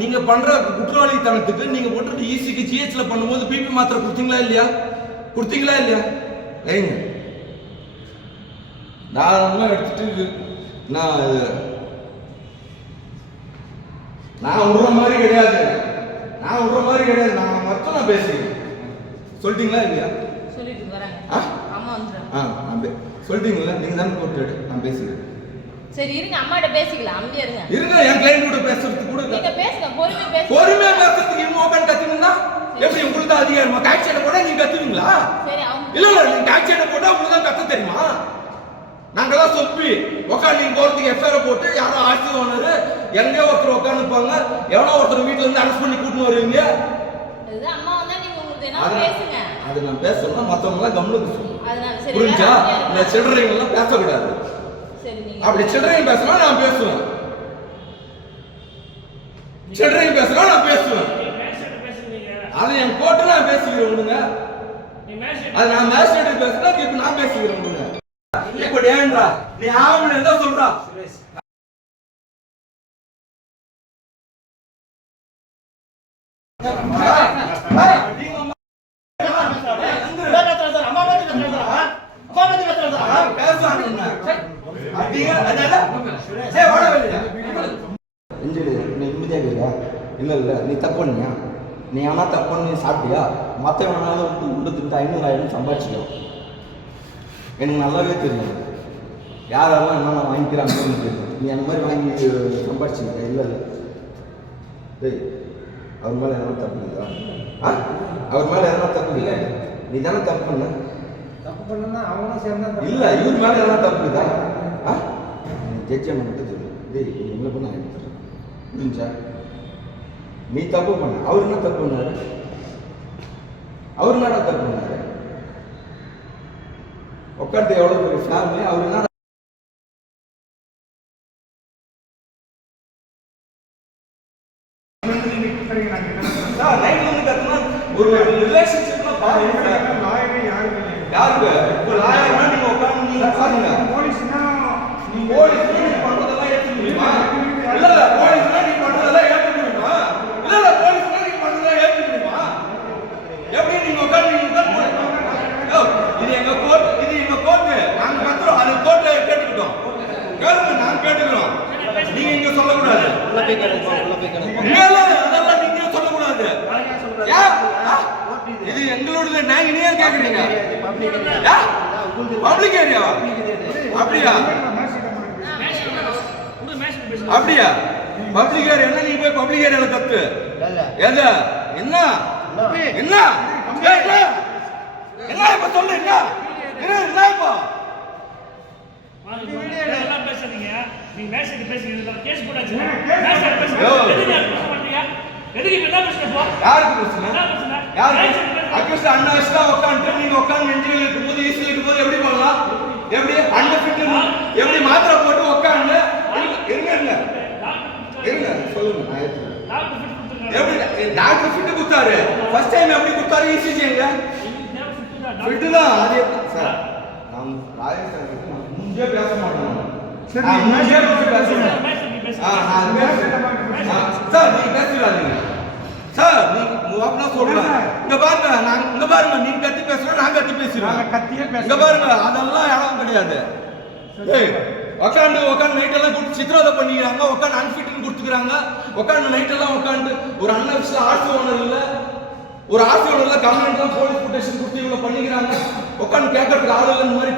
நீங்க பண்ற குற்றவாளித்தனத்துக்கு நீங்க போட்டு ஈசிக்கு ஜிஹெச்ல பண்ணும்போது பிபி மாத்திரை கொடுத்தீங்களா இல்லையா? கொடுத்தீங்களா இல்லையா? ஏங்க நான் எடுத்துட்டு நான் விடுற மாதிரி கிடையாது. நான் மட்டும் நான் பேசுறேன். சொல்லிட்டீங்களா இல்லையா? சொல்லிட்டு வராங்க. அம்மா வந்துறாங்க. சொல்லிட்டீங்களா? நீங்க தான் போட்டு நான் பேசுறேன். சரி இருங்க, அம்மாட்ட பேசிக்கலாம். அமைதியா இருங்க. இருங்க, என் கிளையண்ட் கூட பேசுறதுக்கு கூட நீங்க பேசுங்க, பொறுமையா பேசுங்க. பொறுமையா பேசுறதுக்கு இவங்க ஓபன் கத்துனீங்கன்னா எப்படி உங்களுக்கு தான் அதிகாரமா? டாக்ஸில போட நீங்க கத்துவீங்களா? சரி அவங்க இல்ல நீங்க டாக்ஸில போட்டா உங்களுக்கு தான் கத்த தெரியுமா? நாங்கெல்லாம் சொப்பி உட்காந்து நீங்க போறதுக்கு எஃப்ஐஆர் போட்டு யாரோ ஆட்சி ஓனர் எங்கேயோ ஒருத்தர் உட்காந்துப்பாங்க, எவனோ ஒருத்தர் வீட்டுல இருந்து அரெஸ்ட் பண்ணி கூட்டிட்டு வருவீங்க. இது அம்மா வந்தா நீங்க உங்களுக்கு என்ன பேசுங்க. அது நான் பேசணும், மத்தவங்க எல்லாம் கம்முனு சொல்லணும். அதனால சரி புரிஞ்சா? இந்த சில்லறைங்க எல்லாம் பேசக்கூடாது. சரி நீங்க அப்படி சில்லறைங்க பேசினா நான் பேசுவேன். சில்லறைங்க பேசினா நான் பேசுவேன். அது என் கோர்ட்டு நான் பேசிக்கிறேன் விடுங்க. அது நான் மேஜிஸ்ட்ரேட் பேசினா இப்ப நான் பேசிக்கிறேன் விடுங்க. இப்ப டேன்றா நீ ஆவணம் என்ன சொல்றா? இல்ல நீ தப்பு பண்ணியா? நீ ஆனா தப்பு பண்ணி சாப்பிட்டியா? மற்றவனாலும் வந்து உண்டு திட்டு 500,000 சம்பாதிச்சிடும். எனக்கு நல்லாவே தெரியும் யாரெல்லாம் என்னென்ன வாங்கிக்கிறாங்கன்னு தெரியும். நீ அந்த மாதிரி வாங்கி சம்பாதிச்சிருக்க. இல்லை டேய், அவர் மேலே எதனா தப்பு இல்லையா? அவர் மேலே எதனா தப்பு இல்லை? நீ தானே தப்பு பண்ண. இல்லை இவர் மேலே எதனா தப்பு இதா? ஜட்ஜை மட்டும் சொல்லு. டேய் என்ன பண்ண எடுத்துறேன் புரிஞ்சா? நீ தப்பு பண்ண. அவர் என்ன தப்பு பண்ணாரு? அவர் என்ன தப்பு பண்ணாரு? உட்காந்து எவ்வளோ பெரிய ஃபேமிலி. அவர் என்ன ஒரு ரிலேஷன்ஷிப்ல பாருங்க. யாருக்கு இப்போ லாயர்னா நீங்க உட்கார்ந்து நீங்க பாருங்க. போலீஸ்னா நீங்க பண்றதெல்லாம் ஏத்துக்க முடியுமா? இல்ல போலீஸ்னா நீங்க பண்றதெல்லாம் ஏத்துக்க முடியுமா? இல்ல போலீஸ்னா நீங்க பண்றதெல்லாம் ஏத்துக்க முடியுமா? எப்படி நீங்க உட்கார்ந்து இது எங்க கோர்ட், இது எங்க கோர்ட். நாங்க கத்துறோம், அது கோர்ட்ல கேட்டுக்கிட்டோம். கேளுங்க, நாங்க கேட்டுக்கிறோம். நீங்க இங்க சொல்லக்கூடாது. அதெல்லாம் நீங்க சொல்லக்கூடாது. இது எங்களோட நாங்க நீங்க கேக்குறீங்க. பப்ளிக் ஏரியா அப்படியா? அப்படியா? பப்ளிக் ஏரியா நீங்க போய் பப்ளிக் ஏரியால கத்து. எது என்ன என்ன என்ன இப்ப சொல்லு. என்ன என்ன இப்போ பேசுறீங்க? நீங்க மேட்ச் பேசுறீங்க, கேஸ் போடாச்சு. மேட்ச் பேசுறீங்க. எதுக்கு இப்ப என்ன பேசுறீங்க? யாருக்கு பிரச்சனை? யாரு அக்யூஸ்ட் அன்அரெஸ்டா உட்கார்ந்து நீங்க உட்கார்ந்து நெஞ்சில இருக்கும்போது ஈஸியா இருக்கும்போது எப்படி பண்ணலாம்? எப்படி அன்ஃபிட் எப்படி மாத்திரை போட்டு உட்கார்ந்து இருங்க சொல்லுங்க. நான் ஏத்துறேன். எப்படி டாக்டர் ஃபிட் குத்தாரு? ஃபர்ஸ்ட் டைம் எப்படி குத்தாரு? ஈஸியா எங்க ஃபிட் தான். அது சார் நான் ராயல் சார் கிட்ட நான் முன்னே பேச மாட்டேன். சரி முன்னே பேசுறேன். நான் சார் நீங்க பேசுறாதீங்க சார். நீங்க வாப்பனா சொல்றேன். இங்க பாருங்க, நான் இங்க பாருங்க, நீங்க கத்தி பேசுறோம், நான் கத்தி பேசுறோம். இங்க பாருங்க, அதெல்லாம் இடம் கிடையாது. ஏய் உட்காந்து நைட் எல்லாம் கூட்டு சித்திரவதை பண்ணிக்கிறாங்க. உட்காந்து அன்ஃபிட்னு கொடுத்துக்கிறாங்க. உட்காந்து நைட் எல்லாம் உட்காந்து ஒரு அன்அஃபிஷியல் ஆர்சி ஓனர் இல்ல, ஒரு ஆர்சி ஓனர் இல்ல, கவர்மெண்ட் தான் போலீஸ் புட்டேஷன் கொடுத்து இவ்வளவு பண்ணிக்கிறாங்க. உட்காந்து கேட்கறதுக்கு ஆள் இல்ல. இந்த மாதிரி